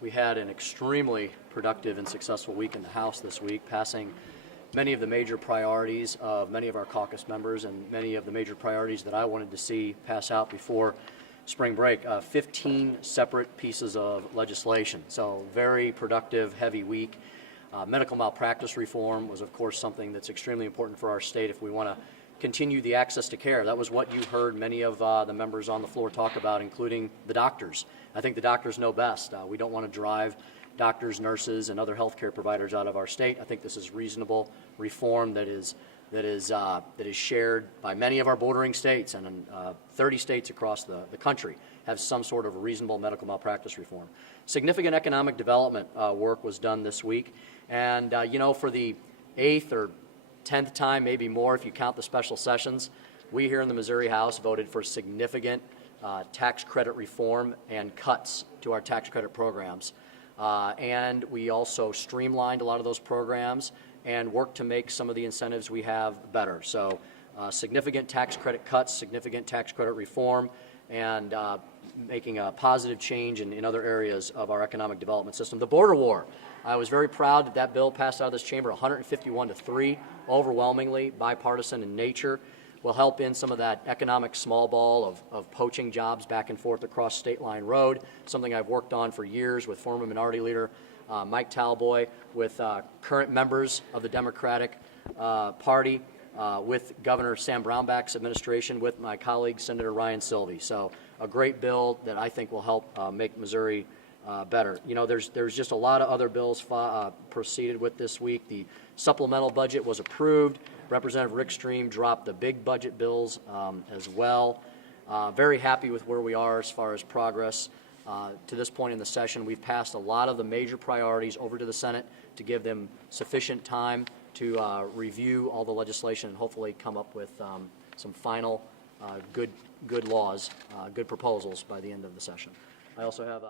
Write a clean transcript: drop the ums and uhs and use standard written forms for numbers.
We had an extremely productive and successful week in the House this week, passing many of the major priorities of many of our caucus members and many of the major priorities that I wanted to see pass out before spring break. 15 separate pieces of legislation, so very productive, heavy week. Medical malpractice reform was, of course, something that's extremely important for our state if we want to continue the access to care. That was what you heard many of the members on the floor talk about, including the doctors. I think the doctors know best. We don't want to drive doctors, nurses, and other healthcare providers out of our state. I think this is reasonable reform that is shared by many of our bordering states, and 30 states across the country have some sort of reasonable medical malpractice reform. Significant economic development work was done this week, and for the 8th or 10th time, maybe more if you count the special sessions, we here in the Missouri House voted for significant tax credit reform and cuts to our tax credit programs. And we also streamlined a lot of those programs and worked to make some of the incentives we have better. So significant tax credit cuts, significant tax credit reform, and making a positive change in other areas of our economic development system. The border war. I was very proud that that bill passed out of this chamber 151-3, overwhelmingly bipartisan in nature. Will help in some of that economic small ball of poaching jobs back and forth across State Line Road, something I've worked on for years with former Minority Leader Mike Talboy, with current members of the Democratic Party, with Governor Sam Brownback's administration, with my colleague Senator Ryan Silvey. So a great bill that I think will help make Missouri better. There's just a lot of other bills proceeded with this week. The supplemental budget was approved. Representative Rick Stream dropped the big budget bills as well. Very happy with where we are as far as progress. To this point in the session, we've passed a lot of the major priorities over to the Senate to give them sufficient time to review all the legislation and hopefully come up with some final good laws, good proposals by the end of the session. I also have